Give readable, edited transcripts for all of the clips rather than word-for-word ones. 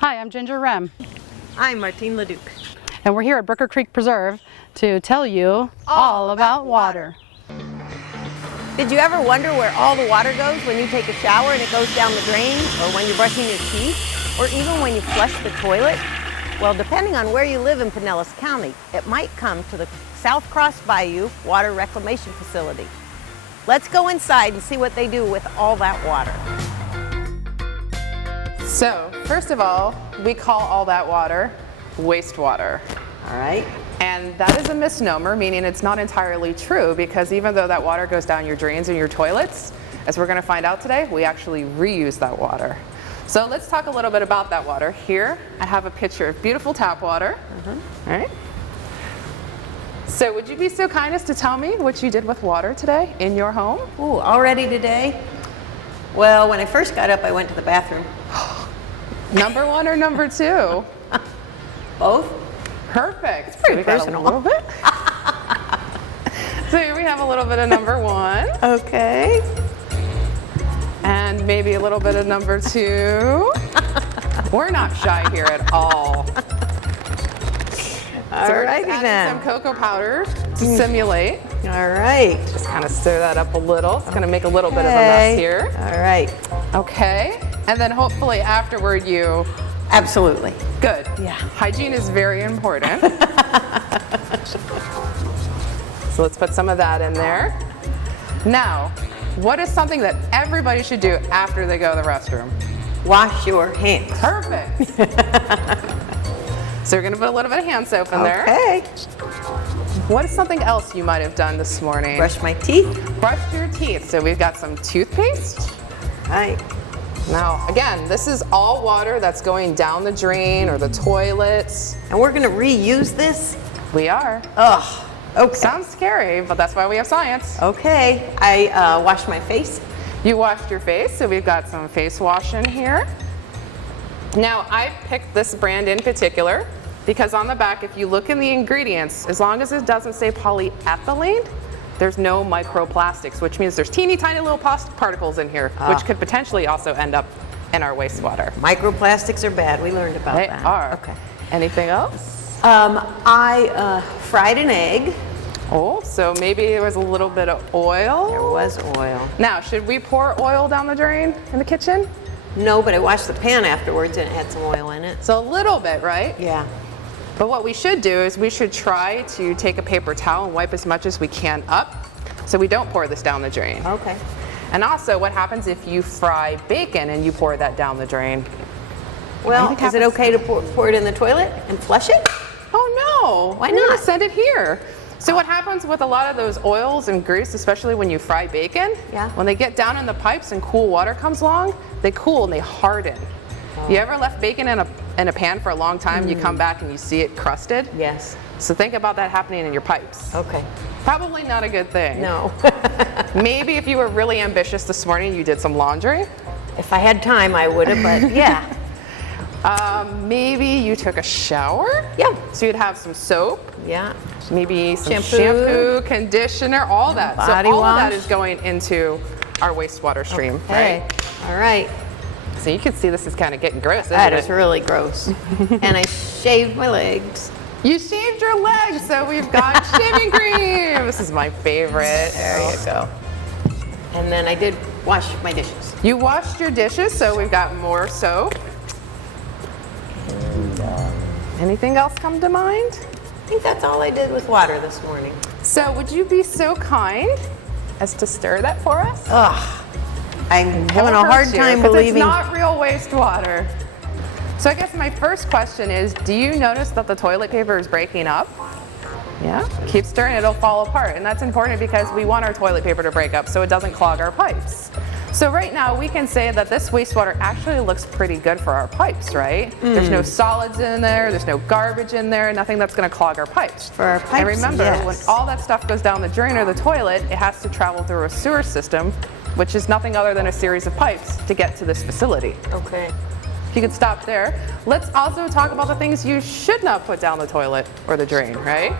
Hi, I'm Ginger Rem, I'm Martine Leduc. and we're here at Brooker Creek Preserve to tell you all about water. Did you ever wonder where all the water goes when you take a shower and it goes down the drain, or when you're brushing your teeth, or even when you flush the toilet? Well, depending on where you live in Pinellas County, it might come to the South Cross Bayou Water Reclamation Facility. Let's go inside and see what they do with all that water. So, first of all, we call all that water wastewater. All right. And that is a misnomer, meaning it's not entirely true, because even though that water goes down your drains and your toilets, as we're going to find out today, we actually reuse that water. So let's talk a little bit about that water. Here, I have a picture of beautiful tap water. All right. So would you be so kind as to tell me what you did with water today in your home? Ooh, already today? Well, when I first got up, I went to the bathroom. Number one or number two? Both? Perfect. It's pretty So we got personal. a little bit. So here we have a little bit of number one. Okay. And maybe a little bit of number two. We're not shy here at all. All righty Adding then. some cocoa powder to simulate. All right. Just kind of stir that up a little. It's going to make a little bit of a Okay. mess here. All right. Okay. And then hopefully afterward you. Absolutely. Good. Yeah. Hygiene is very important. So let's put some of that in there. Now, what is something that everybody should do after they go to the restroom? Wash your hands. Perfect. So we're going to put a little bit of hand soap in there. Okay. What is something else you might have done this morning? Brush my teeth. Brushed your teeth. So we've got some toothpaste. Right. Now, again, this is all water that's going down the drain or the toilets. And we're gonna reuse this? We are. Ugh. Okay. Sounds scary, but that's why we have science. Okay. I wash my face. You washed your face, so we've got some face wash in here. Now, I picked this brand in particular because on the back, if you look in the ingredients, as long as it doesn't say polyethylene, there's no microplastics, which means there's teeny tiny little plastic particles in here, which could potentially also end up in our wastewater. Microplastics are bad. We learned about They that. are. Okay. Anything else? I fried an egg. Oh, so maybe there was a little bit of oil. There was oil. Now, should we pour oil down the drain in the kitchen? No, but I washed the pan afterwards and it had some oil in it. So a little bit, right? Yeah. But what we should do is we should try to take a paper towel and wipe as much as we can up so we don't pour this down the drain. Okay. And also, what happens if you fry bacon and you pour that down the drain? Well, Anything is it happens? okay to pour it in the toilet and flush it? Oh no! Why We're gonna not? send it here. So what happens with a lot of those oils and grease, especially when you fry bacon, Yeah. when they get down in the pipes and cool water comes along, they cool and they harden. You ever left bacon in a pan for a long time, you come back and you see it crusted? Yes. So think about that happening in your pipes. Okay. Probably not a good thing. No. Maybe if you were really ambitious this morning, you did some laundry. If I had time, I would have, but yeah. Maybe you took a shower. Yeah. So you'd have some soap, Yeah. maybe some Shampoo. shampoo, conditioner, all that. Body so all of that wash. is going into our wastewater stream, Okay. right? All right. So you can see this is kind of getting gross, isn't That it? is really gross. And I shaved my legs. You shaved your legs, so we've got shaving cream. This is my favorite. There you go. And then I did wash my dishes. You washed your dishes, so we've got more soap. Anything else come to mind? I think that's all I did with water this morning. So would you be so kind as to stir that for us? Ugh. I'm having a Won't hard hurt you, time 'cause believing. it's not real wastewater. So I guess my first question is, do you notice that the toilet paper is breaking up? Yeah, keep stirring, it'll fall apart. And that's important because we want our toilet paper to break up so it doesn't clog our pipes. So right now we can say that this wastewater actually looks pretty good for our pipes, right? There's no solids in there, there's no garbage in there, nothing that's gonna clog our pipes. For our And pipes, remember, yes. when all that stuff goes down the drain or the toilet, it has to travel through a sewer system, which is nothing other than a series of pipes to get to this facility. Okay. If you could stop there. Let's also talk about the things you should not put down the toilet or the drain, right?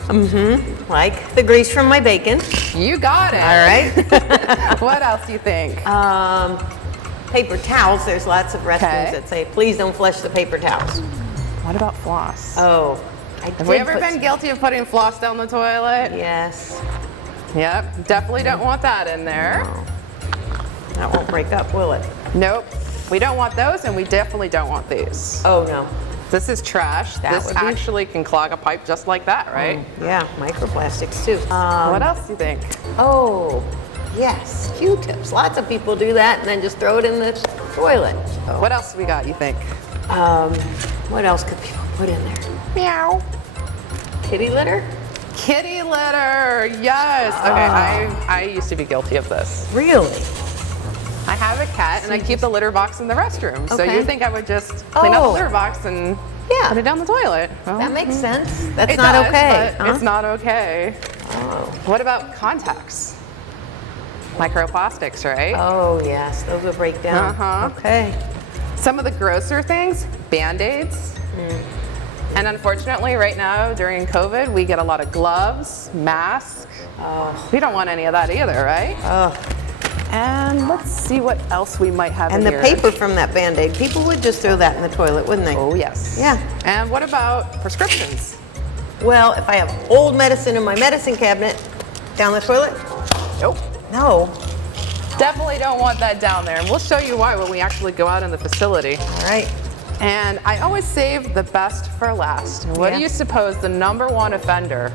Like the grease from my bacon. You got it. All right. What else do you think? Paper towels, there's lots of restrooms Okay. that say, please don't flush the paper towels. What about floss? Oh, Have we ever been guilty of putting floss down the toilet? Yes. Yep, definitely don't want that in there. That won't break up, will it? Nope, we don't want those, and we definitely don't want these. Oh, no. This is trash. That This would be- actually can clog a pipe just like that, right? Yeah, microplastics too. What else do you think? Oh, yes, Qtips. Lots of people do that and then just throw it in the toilet. So, What else we got, you think? what else could people put in there? Meow. Kitty litter? Kitty litter, yes. Okay, I used to be guilty of this. Really? I have a cat and I keep the litter box in the restroom. So Okay. you think I would just clean out the Oh. litter box and Yeah. put it down the toilet? Well, That makes sense. That's it not does, okay. but huh? It's not okay. Oh. What about contacts? Microplastics, right? Oh, yes, those will break down. Uh-huh. Okay. Some of the grosser things, Band-Aids. And unfortunately, right now during COVID, we get a lot of gloves, masks. We don't want any of that either, right? Oh. And let's see what else we might have And in the here. paper from that Band-Aid, people would just throw that in the toilet, wouldn't they? Oh, yes. Yeah. And what about prescriptions? Well, if I have old medicine in my medicine cabinet, down the toilet? Nope. No. Definitely don't want that down there. And we'll show you why when we actually go out in the facility. All right. And I always save the best for last. And what Yeah. do you suppose the #1 offender,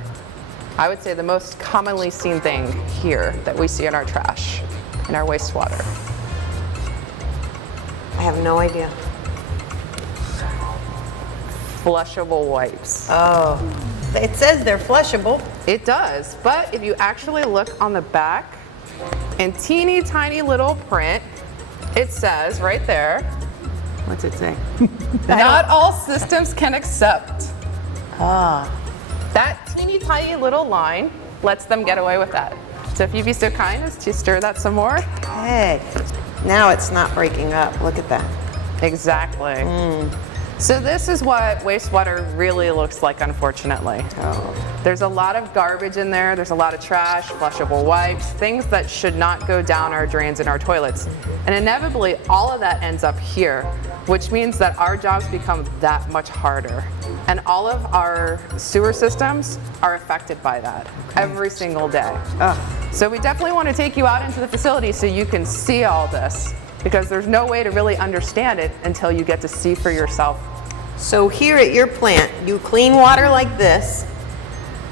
I would say the most commonly seen thing here that we see in our trash, in our wastewater? I have no idea. Flushable wipes. Oh. It says they're flushable. It does, but if you actually look on the back, in teeny tiny little print, it says right there, what's it say? Not all systems can accept. That teeny tiny little line lets them get away with that. So if you'd be so kind as to stir that some more. Hey. Now it's not breaking up. Look at that. Exactly. So this is what wastewater really looks like, unfortunately. There's a lot of garbage in there. There's a lot of trash, flushable wipes, things that should not go down our drains and our toilets. And inevitably, all of that ends up here, which means that our jobs become that much harder. And all of our sewer systems are affected by that every single day. So we definitely want to take you out into the facility so you can see all this, because there's no way to really understand it until you get to see for yourself. So here at your plant, you clean water like this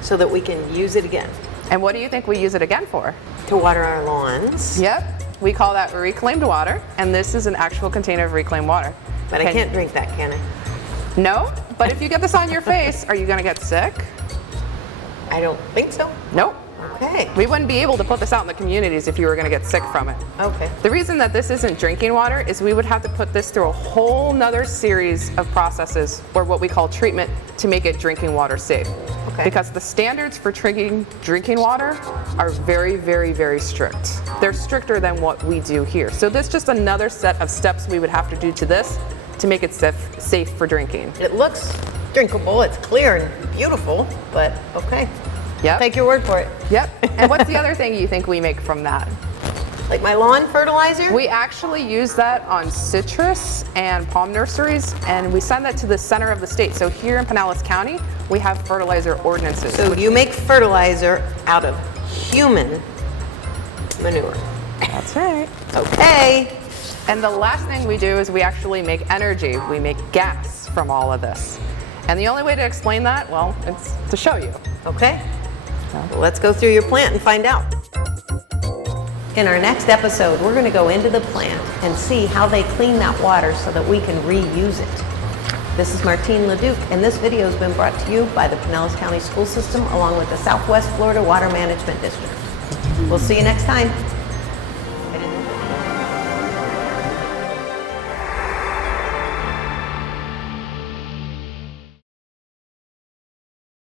so that we can use it again And what do you think we use it again for? to water our lawns. Yep, we call that reclaimed water, and this is an actual container of reclaimed water. But I can't drink that, can I? No, but if you get this on your face, are you gonna get sick? I don't think so. Nope. Okay. We wouldn't be able to put this out in the communities if you were gonna get sick from it. Okay. The reason that this isn't drinking water is we would have to put this through a whole nother series of processes, or what we call treatment, to make it drinking water safe. Okay. Because the standards for drinking water are very, very, very strict. They're stricter than what we do here. So this is just another set of steps we would have to do to this to make it safe for drinking. It looks drinkable. It's clear and beautiful, but okay. Yep. Take your word for it. Yep. And what's the other thing you think we make from that? Like my lawn fertilizer? We actually use that on citrus and palm nurseries, and we send that to the center of the state. So here in Pinellas County, we have fertilizer ordinances. So you make fertilizer out of human manure. That's right. Okay. And the last thing we do is we actually make energy. We make gas from all of this. And the only way to explain that, well, it's to show you. Okay. Well, let's go through your plant and find out. In our next episode, we're going to go into the plant and see how they clean that water so that we can reuse it. This is Martine LeDuc, and this video has been brought to you by the Pinellas County School System along with the Southwest Florida Water Management District. We'll see you next time.